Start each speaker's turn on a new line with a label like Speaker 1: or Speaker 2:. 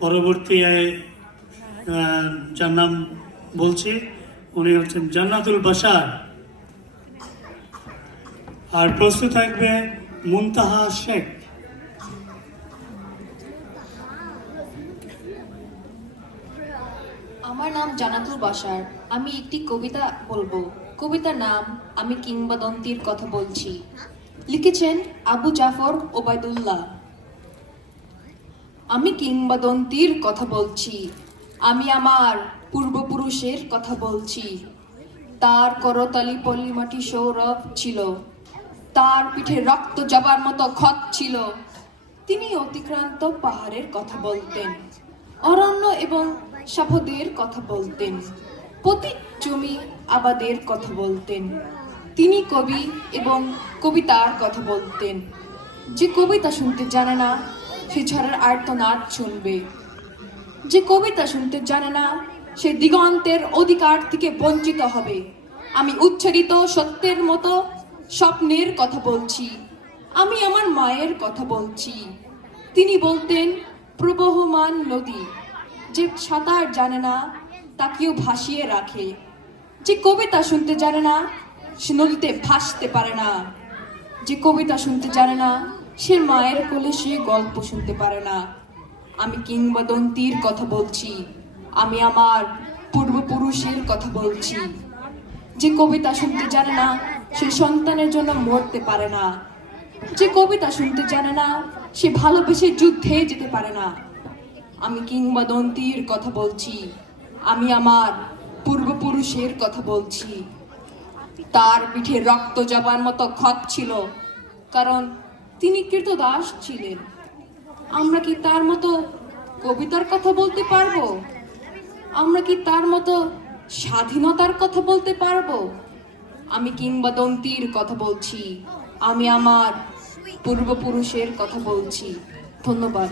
Speaker 1: পরবর্তী যার নাম বলছি, উনি হচ্ছেন জান্নাতুল বাসার আর প্রস্তুত থাকবে মুনতাহা শেখ।
Speaker 2: আমার নাম জানাতুল বাসার আমি একটি কবিতা বলব। কবিতার নাম আমি কিংবদন্তির কথা বলছি। লিখেছেন আবু জাফর ওবায়দুল্লাহ। আমি কিংবদন্তির কথা বলছি। আমি আমার পূর্বপুরুষের কথা বলছি। তার করতালি পল্লিমাটি সৌরভ ছিল। তার পিঠে রক্ত যাবার মতো ক্ষত ছিল। তিনি অতিক্রান্ত পাহাড়ের কথা বলতেন। অরণ্য এবং সাপদের কথা বলতেন। পতিত জমি আবাদের কথা বলতেন। তিনি কবি এবং কবিতার কথা বলতেন। যে কবিতা শুনতে জানে না সে ঝড়ের আর্তনাদ শুনবে যে কবিতা শুনতে জানে না, সে দিগন্তের অধিকার থেকে বঞ্চিত হবে। আমি উচ্চারিত সত্যের মতো স্বপ্নের কথা বলছি। আমি আমার মায়ের কথা বলছি। তিনি বলতেন, প্রবহমান নদী, যে সাঁতার জানে না, তাকেও ভাসিয়ে রাখে। যে কবিতা শুনতে জানে না, সে নদীতে ভাসতে পারে না। যে কবিতা শুনতে জানে না সে মায়ের কোলে সে গল্প শুনতে পারে না। আমি কিংবদন্তির কথা বলছি। আমি আমার পূর্বপুরুষের কথা বলছি। যে কবিতা শুনতে জানে না, সে সন্তানের জন্য মরতে পারে না। যে কবিতা শুনতে জানে না, সে ভালোবেসে যুদ্ধে যেতে পারে না। আমি কিংবদন্তির কথা বলছি। আমি আমার পূর্বপুরুষের কথা বলছি। তার পিঠে রক্ত যাবার মতো ক্ষত ছিল, কারণ তিনি কৃতদাস ছিলেন। আমরা কি তার মতো কবিতার কথা বলতে পারব? আমরা কি তার মতো স্বাধীনতার কথা বলতে পারব? আমি কিংবদন্তির কথা বলছি, আমি আমার পূর্বপুরুষের কথা বলছি। ধন্যবাদ।